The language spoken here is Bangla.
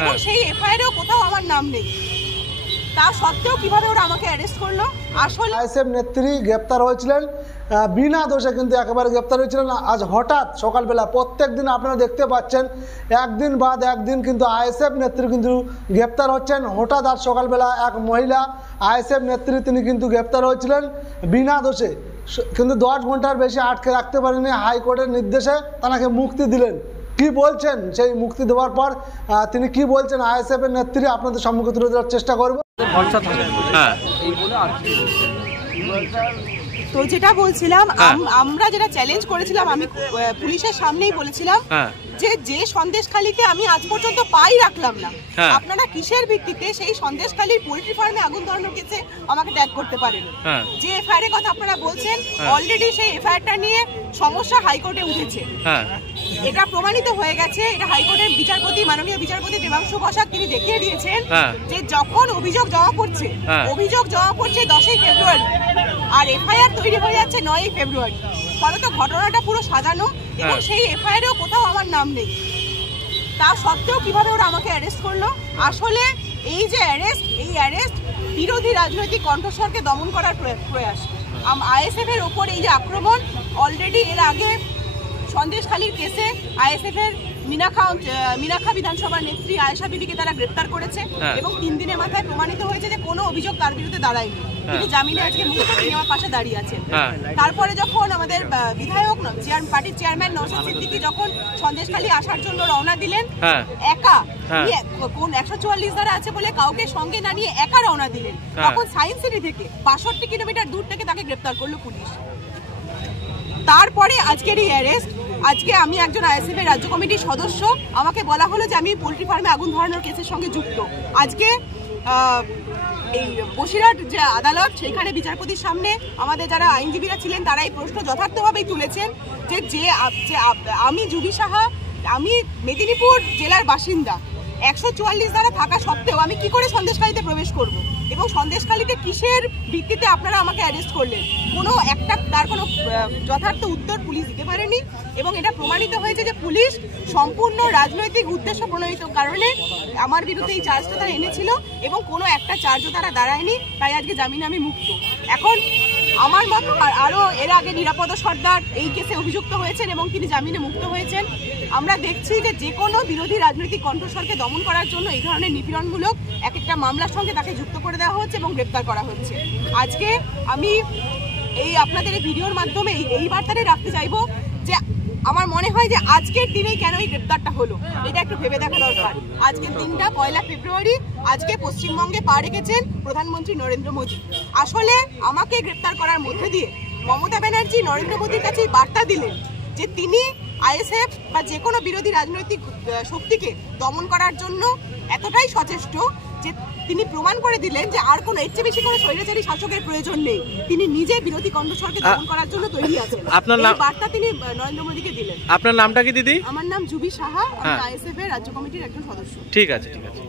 এবং সেই এফআইআরেও কোথাও আমার নাম নেই। তা সত্ত্বেও কিভাবে ওরা আমাকে অ্যারেস্ট করলো? আসলে আইএসএফ নেত্রী গ্রেপ্তার হয়েছিলেন বিনা দোষে, কিন্তু একেবারে গ্রেপ্তার হয়েছিলেন। আজ হঠাৎ সকালবেলা, প্রত্যেক দিন আপনারা দেখতে পাচ্ছেন একদিন বাদ একদিন কিন্তু আইএসএফ নেত্রী কিন্তু গ্রেপ্তার হচ্ছেন। হঠাৎ আজ সকালবেলা এক মহিলা আইএসএফ নেত্রী তিনি কিন্তু গ্রেপ্তার হয়েছিলেন বিনা দোষে, কিন্তু 10 ঘন্টার বেশি আটকে রাখতে পারেনি। হাইকোর্টের নির্দেশে তাকে মুক্তি দিলেন। কি বলছেন সেই মুক্তি দেওয়ার পর তিনি কি বলছেন আইএসএফ এর নেত্রী, আপনাদের সম্মুখে তুলে ধরার চেষ্টা করব। তো যেটা বলছিলাম, আমরা যেটা চ্যালেঞ্জ করেছিলাম, আমি পুলিশের সামনেই বলেছিলাম যে সন্দেশখালীতে আমি আজ পর্যন্ত পাই রাখলাম না, আপনারা কিসের ভিত্তিতে সেই সন্দেশখালীর পোল্ট্রি ফার্মে আগুন ধরানোর কেসে আমাকে ট্যাগ করতে পারেন? যে এফআইআর এর কথা আপনারা বলছেন, অলরেডি সেই এফআইআরটা নিয়ে সমস্যা হাইকোর্টে উঠেছে। এটা প্রমাণিত হয়ে গেছে। এটা হাইকোর্টের বিচারপতি, মাননীয় বিচারপতি দেবাংশু বসাক তিনি দেখিয়ে দিয়েছেন যে যখন অভিযোগ জমা পড়ছে 10ই ফেব্রুয়ারি আর এফআইআর তৈরি হয়ে যাচ্ছে 9ই ফেব্রুয়ারি। ফলত ঘটনাটা পুরো সাজানো এবং সেই এফআইআরেও কোথাও আমার নাম নেই। তা সত্ত্বেও কিভাবে ওরা আমাকে অ্যারেস্ট করলো? আসলে এই যে অ্যারেস্ট বিরোধী রাজনৈতিক কণ্ঠস্বরকে দমন করার প্রয়াস। আইএসএফ এর ওপর এই যে আক্রমণ, অলরেডি এর আগে সন্দেশখালীর কেসে আইএসএফ এর মিনাখা বিধানসভার নেত্রী আয়েশা বিবিকে তারা গ্রেপ্তার করেছে এবং 3 দিনের মাথায় প্রমাণিত হয়েছে যে কোনো অভিযোগ তার বিরুদ্ধে দাঁড়ায়নি। তিনি জামিনে আজকে মুক্ত, তিনি আমার পাশে দাঁড়িয়ে আছেন। তারপরে যখন আমাদের বিধায়ক পার্টির চেয়ারম্যান নওশাদ সিদ্দিকী যখন সন্দেশখালী আসার জন্য রওনা দিলেন একা, কোন 144 ধারা আছে বলে কাউকে সঙ্গে না নিয়ে একা রওনা দিলেন, তখন সায়েন্স সিটি থেকে 62 কিলোমিটার দূর থেকে তাকে গ্রেপ্তার করলো পুলিশ। তারপরে আজকের এই অ্যারেস্ট। আজকে আমি একজন আইএসএফ এর রাজ্য কমিটির সদস্য, আমাকে বলা হলো যে আমি পোল্ট্রি ফার্মে আগুন ধরানোর কেসের সঙ্গে যুক্ত। আজকে এই বসিরহাট যে আদালত, সেখানে বিচারপতির সামনে আমাদের যারা আইনজীবীরা ছিলেন তারা এই প্রশ্ন যথার্থভাবেই তুলেছেন যে আমি জুবি সাহা, আমি মেদিনীপুর জেলার বাসিন্দা, 144 ধারা থাকা সত্ত্বেও আমি কি করে সন্দেশখালীতে প্রবেশ করব এবং সন্দেশখালীতে কিসের ভিত্তিতে আপনারা আমাকে অ্যারেস্ট করলেন? তার কোনো যথার্থ উত্তর পুলিশ দিতে পারেনি এবং এটা প্রমাণিত হয়েছে যে পুলিশ সম্পূর্ণ রাজনৈতিক উদ্দেশ্য প্রণোদিত কারণে আমার বিরুদ্ধে এই চার্জটা তারা এনেছিল এবং কোনো একটা চার্জও তারা দাঁড়ায়নি। তাই আজকে জামিনে আমি মুক্ত। এখন আমার মতো আরও এর আগে নিরাপদ সর্দার এই কেসে অভিযুক্ত হয়েছেন এবং তিনি জামিনে মুক্ত হয়েছেন। আমরা দেখছি যে কোনো বিরোধী রাজনৈতিক কণ্ঠস্বরকে দমন করার জন্য এই ধরনের নিপীড়নমূলক এক একটা মামলার সঙ্গে তাকে যুক্ত করে দেওয়া হচ্ছে এবং গ্রেপ্তার করা হচ্ছে। আজকে আমি আপনাদের এই ভিডিওর মাধ্যমে এই বার্তাটাই রাখতে চাইবো যে আমার মনে হয় যে আজকের দিনেই কেন এই গ্রেপ্তারটা হলো এটা একটু ভেবে দেখা দরকার। আজকের দিনটা 1 ফেব্রুয়ারি, আজকে পশ্চিমবঙ্গে পা রেখেছেন প্রধানমন্ত্রী নরেন্দ্র মোদী। আসলে আমাকে গ্রেপ্তার করার মধ্যে দিয়ে মমতা ব্যানার্জি নরেন্দ্র মোদীর কাছে বার্তা দিলেন যে তিনি আইএসএফ বা যে কোনো বিরোধী রাজনৈতিক শক্তিকে দমন করার জন্য এতটাই সচেষ্ট যে তিনি প্রমাণ করে দিলেন যে আর কোনো এর চেয়ে বেশি কোনো স্বৈরাচারী শাসকের প্রয়োজন নেই। তিনি নিজে বিরোধী কণ্ঠস্বরকে দমন করার জন্য তৈরি আছেন। আপনার বার্তা তিনি নরেন্দ্র মোদীকে দিলেন। আপনার নামটা কি দিদি? আমার নাম জুবি সাহা, আমি আইএসএফ এর রাজ্য কমিটির একজন সদস্য। ঠিক আছে, ঠিক আছে।